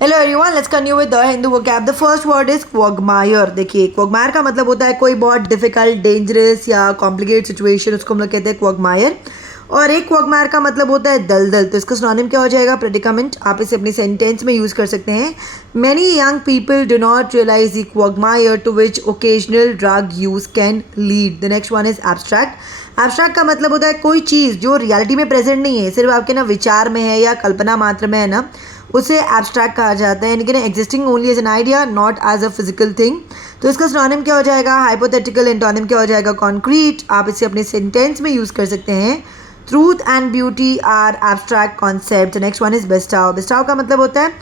Hello everyone, let's continue with the Hindu vocab. The first word is quagmire. देखिए, quagmire का मतलब होता है कोई बहुत डिफिकल्ट, डेंजरस या कॉम्प्लिकेटेड सिचुएशन, उसको हम लोग कहते हैं क्वॉगमायर। और एक क्वॉगमायर का मतलब होता है दलदल। तो इसका सिनोनिम क्या हो जाएगा? प्रेडिकामेंट। आप इसे अपनी सेंटेंस में यूज कर सकते हैं। Many young people do not realise the quagmire to which occasional drug use can lead. The next one is abstract. Abstract का मतलब होता है कोई चीज़ जो रियलिटी में प्रेजेंट नहीं है, सिर्फ आपके ना विचार में है या कल्पना मात्र में है ना, उसे एब्स्ट्रैक्ट कहा जाता है, यानी कि ना existing only as an idea, not as a physical thing. तो इसका सिनोनिम क्या हो जाएगा? हाइपोथेटिकल। एंटोनिम क्या हो जाएगा? कॉन्क्रीट। आप इसे अपने सेंटेंस में यूज कर सकते हैं। Truth and beauty are abstract concept. Next one is bestow. Bestow का मतलब होता है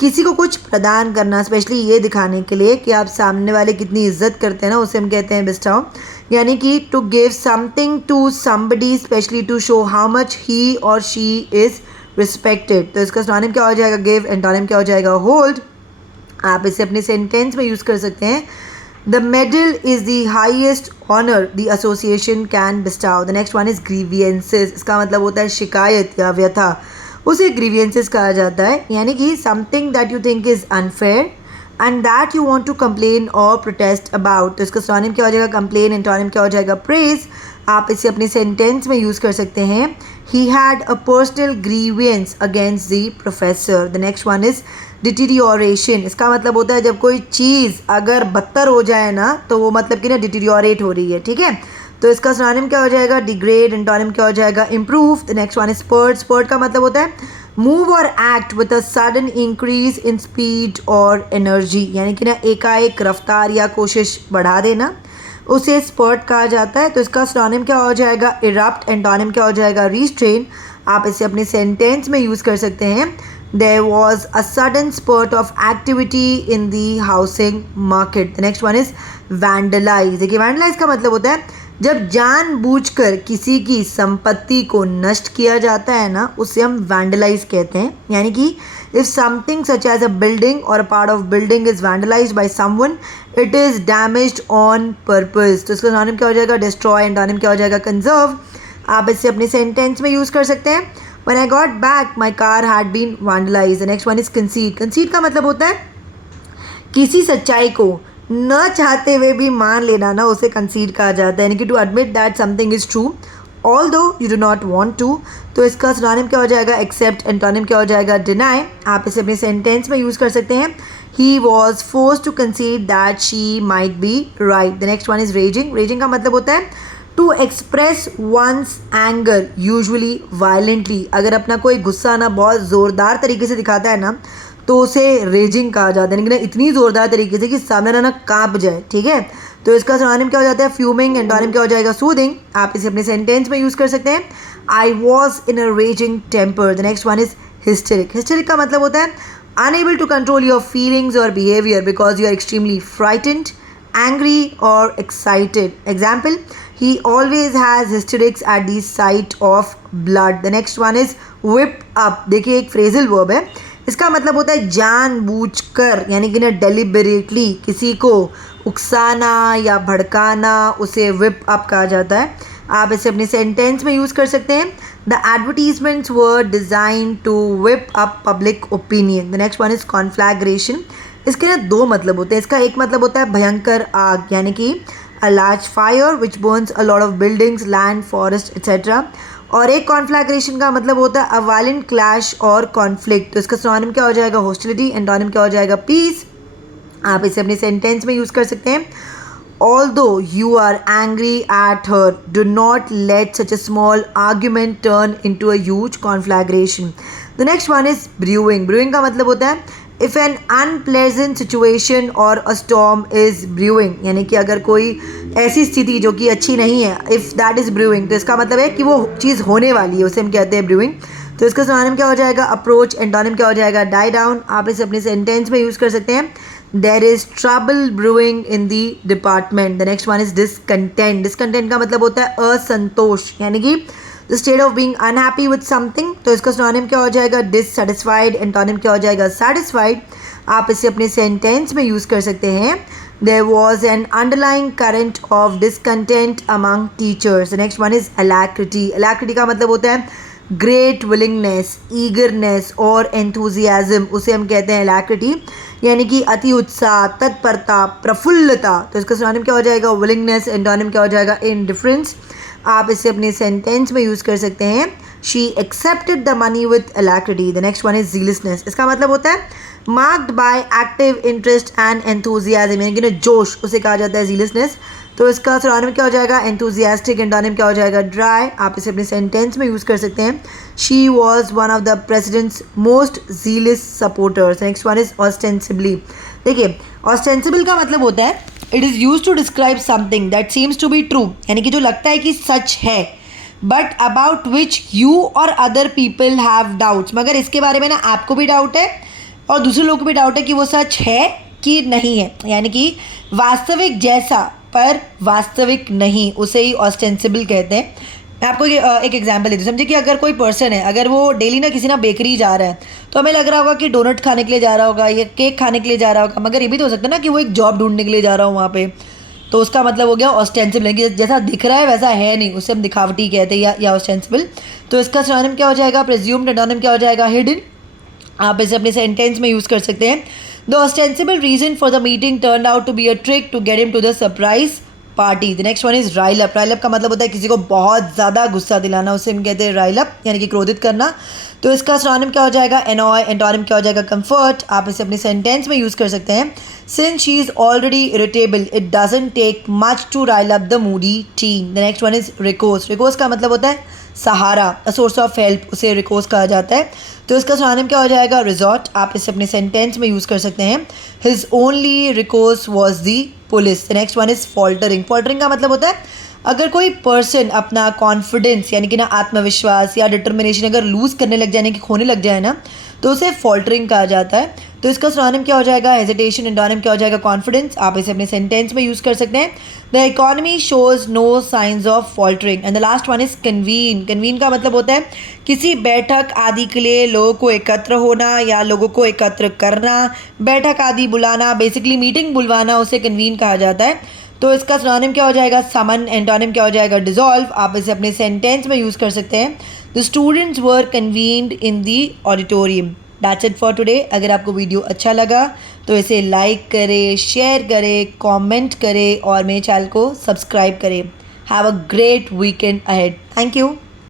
किसी को कुछ प्रदान करना, स्पेशली ये दिखाने के लिए कि आप सामने वाले कितनी इज्जत करते हैं ना, उसे हम कहते हैं बेस्टाव। यानी कि to give something to somebody especially to show how much he और शी इज रिस्पेक्टेड। तो इसका सिनोनिम क्या हो जाएगा? गिव। एंटोनिम क्या हो जाएगा? होल्ड। आप इसे अपने सेंटेंस में यूज कर सकते हैं। The medal is the highest honour the association can bestow. The next one is grievances. इसका मतलब होता है शिकायत या व्यथा, उसे ग्रीवियंसेस कहा जाता है। यानी कि something that you think is unfair and that you want to complain और प्रोटेस्ट अबाउट। तो इसका सिनोनिम क्या हो जाएगा? कंप्लेन। एंटोनिम क्या हो जाएगा? प्रेज। आप इसे अपने सेंटेंस में यूज कर सकते हैं। He had a personal grievance against the professor. The next one is deterioration. इसका मतलब होता है जब कोई चीज़ अगर बदतर हो जाए ना, तो वो मतलब कि ना डिटीरियोरेट हो रही है, ठीक है। तो इसका सिनोनिम क्या हो जाएगा? डिग्रेड। एंटोनिम क्या हो जाएगा? Improve. The next one is spurt. Spurt का मतलब होता है मूव और act with a sudden increase in speed और एनर्जी, यानी कि ना एकाएक रफ्तार या कोशिश बढ़ा देना, उसे स्पर्ट कहा जाता है। तो इसका सिनोनिम क्या हो जाएगा? इरप्ट। एंटोनिम क्या हो जाएगा? रिस्ट्रेन। आप इसे अपने सेंटेंस में यूज कर सकते हैं। There was a sudden spurt of activity in the housing market. The next one is vandalise. देखिए, वैंडलाइज का मतलब होता है जब जानबूझकर किसी की संपत्ति को नष्ट किया जाता है ना, उसे हम वैंडलाइज कहते हैं। यानी कि if something such as a building और a part of building is vandalised by someone, it is damaged on purpose. तो इसका सिनोनिम क्या हो जाएगा? डिस्ट्रॉय। एंटोनिम क्या हो जाएगा? कंजर्व। आप इसे अपने सेंटेंस में यूज कर सकते हैं। When I got back, my car had been vandalized. The next one is conceit. Conceit का मतलब होता है किसी सच्चाई को न चाहते हुए भी मान लेना ना, उसे कंसीड कहा जाता है। यानी कि to admit that something is true although you do not want to. तो इसका सिनोनिम क्या हो जाएगा? एक्सेप्ट। एंटोनिम क्या हो जाएगा? डिनाई। आप इसे अपने सेंटेंस में यूज कर सकते हैं। He was force to concede that she might be right. The next one is raging. Raging का मतलब होता है to express one's anger usually violently. अगर अपना कोई गुस्सा ना बहुत ज़ोरदार तरीके से दिखाता है ना, तो उसे रेजिंग कहा जाता है। लेकिन इतनी ज़ोरदार तरीके से कि सामने वाला ना काँप जाए, ठीक है। तो इसका सिनोनिम क्या हो जाता है? फ्यूमिंग। एंटोनिम क्या हो जाएगा? सूदिंग। आप इसे अपने सेंटेंस में यूज कर सकते हैं। I was in a raging temper. The next one is hysteric. Hysteric का मतलब होता है unable to control your feelings और behaviour because you are extremely frightened, angry or excited. Example, he always has hysterics at the sight of blood. The next one is whip up. देखिए, एक phrasal verb है। इसका मतलब होता है जानबूझकर, यानी कि ना डेलिबरेटली किसी को उकसाना या भड़काना, उसे whip up कहा जाता है। आप इसे अपने सेंटेंस में यूज कर सकते हैं। The advertisements were design to whip up public opinion. The next one is conflagration. इसके ना दो मतलब होते हैं। इसका एक मतलब होता है भयंकर आग, यानी कि a large fire which Burns a lot of buildings, land, forest etcetera. और एक कॉन्फ्लैग्रेशन का मतलब होता है अ वायलेंट क्लैश और कॉन्फ्लिक्ट। तो इसका सिनोनिम क्या हो जाएगा? हॉस्टिलिटी। एंटोनिम क्या हो जाएगा? पीस। आप इसे अपने सेंटेंस में यूज कर सकते हैं। Although you are angry at her, do not let such a small argument turn into a huge conflagration. The next one is brewing. Brewing का मतलब होता है if an unpleasant situation or a storm is brewing, यानी कि अगर कोई ऐसी स्थिति जो कि अच्छी नहीं है, if that is brewing, तो इसका मतलब है कि वो चीज़ होने वाली है, उसे हम कहते हैं brewing। तो इसका सिनोनिम क्या हो जाएगा? अप्रोच। एंटोनिम क्या हो जाएगा? Die down. आप इसे अपने सेंटेंस में यूज कर सकते हैं। There is trouble brewing in the department. The next one is discontent. Discontent का मतलब होता है असंतोष, यानी कि the state of being unhappy with something. तो इसका सिनोनिम क्या हो जाएगा? डिससेटिस्फाइड। एंटोनिम क्या हो जाएगा? सैटिस्फाइड। आप इसे अपने सेंटेंस में यूज कर सकते हैं। There was an underlying current of discontent among teachers. The next one is alacrity. Alacrity का मतलब होता है ग्रेट विलिंगनेस, ईगरनेस और एंथुजियाज्म, उसे हम कहते हैं अलैक्रिटी, यानी कि अति उत्साह, तत्परता, प्रफुल्लता। तो इसका सिनोनिम क्या हो जाएगा? विलिंगनेस। एंटोनिम क्या हो जाएगा? इंडिफरेंस। आप इसे अपने सेंटेंस में यूज़ कर सकते हैं। She accepted the money with alacrity. The next one is zealousness. इसका मतलब होता है marked by active interest and enthusiasm, यानी कि ना जोश, उसे कहा जाता है जीलसनेस। तो इसका सिनोनिम क्या हो जाएगा? एंथुजियास्टिक। एंटोनिम क्या हो जाएगा? ड्राई। आप इसे अपने सेंटेंस में यूज़ कर सकते हैं। She was one of the president's most zealous supporters. Next one is ostensibly. देखिए, ऑस्टेंसिबल का मतलब होता है it is use to describe something that seems to be true, यानी कि जो लगता है कि सच है, बट अबाउट विच यू और अदर पीपल हैव डाउट्स, मगर इसके बारे में ना आपको भी डाउट है और दूसरे लोगों को भी डाउट है कि वो सच है कि नहीं है, यानी कि वास्तविक जैसा पर वास्तविक नहीं, उसे ही ऑस्टेंसिबल कहते हैं। मैं आपको एक एग्जांपल देती हूँ। समझिए कि अगर कोई पर्सन है, अगर वो डेली ना किसी ना बेकरी जा रहा है, तो हमें लग रहा होगा कि डोनट खाने के लिए जा रहा होगा या केक खाने के लिए जा रहा होगा, मगर ये भी तो हो सकता है ना कि वो एक जॉब ढूंढने के लिए जा रहा हो वहाँ पे। तो उसका मतलब हो गया ऑस्टेंसिबल, कि जैसा दिख रहा है वैसा है नहीं, उसे हम दिखावटी कहते हैं या ऑस्टेंसिबल। तो इसका सिनोनिम क्या हो जाएगा? प्रेज्यूम्ड। एंटोनिम क्या हो जाएगा? हिडन। आप इसे अपने सेंटेंस में यूज़ कर सकते हैं। The ostensible reason for the meeting turn out to be a trick to get him to the surprise party. The next one is rile up. Rile up का मतलब होता है किसी को बहुत ज़्यादा गुस्सा दिलाना, उसे हम कहते हैं राइल अप, यानी कि क्रोधित करना। तो इसका सिनोनिम क्या हो जाएगा? एनॉय। एंटोनिम क्या हो जाएगा? कंफर्ट। आप इसे अपने सेंटेंस में यूज़ कर सकते हैं। Since she is already irritable it doesn't take much to rile up the moody team. The next one is recourse. Recourse का मतलब होता है सहारा, अ सोर्स ऑफ हेल्प, उसे रिकोर्स कहा जाता है। तो इसका सिनोनिम क्या हो जाएगा? रिजॉर्ट। आप इसे अपने सेंटेंस में यूज़ कर सकते हैं। His only recourse was the police. The next one is faltering. Faltering का मतलब होता है अगर कोई पर्सन अपना कॉन्फिडेंस, यानी कि ना आत्मविश्वास या डिटर्मिनेशन अगर लूज़ करने लग जाए, यानी कि खोने लग जाए ना, तो उसे फॉल्टरिंग कहा जाता है। तो इसका सिनोनिम क्या हो जाएगा? हेजिटेशन। एंटोनिम क्या हो जाएगा? कॉन्फिडेंस। आप इसे अपने सेंटेंस में यूज़ कर सकते हैं। The economy shows no signs of faltering. And the last one is convene. Convene का मतलब होता है किसी बैठक आदि के लिए लोगों को एकत्र होना या लोगों को एकत्र करना, बैठक आदि बुलाना, बेसिकली मीटिंग बुलवाना, उसे कन्वीन कहा जाता है। तो इसका सिनोनिम क्या हो जाएगा? समन। एंटोनिम क्या हो जाएगा? डिसॉल्व। आप इसे अपने सेंटेंस में यूज़ कर सकते हैं। The students were convened in the auditorium. That's it for today. अगर आपको वीडियो अच्छा लगा तो इसे लाइक करें, शेयर करें, कमेंट करें और मेरे चैनल को सब्सक्राइब करें। Have a great weekend ahead. Thank you.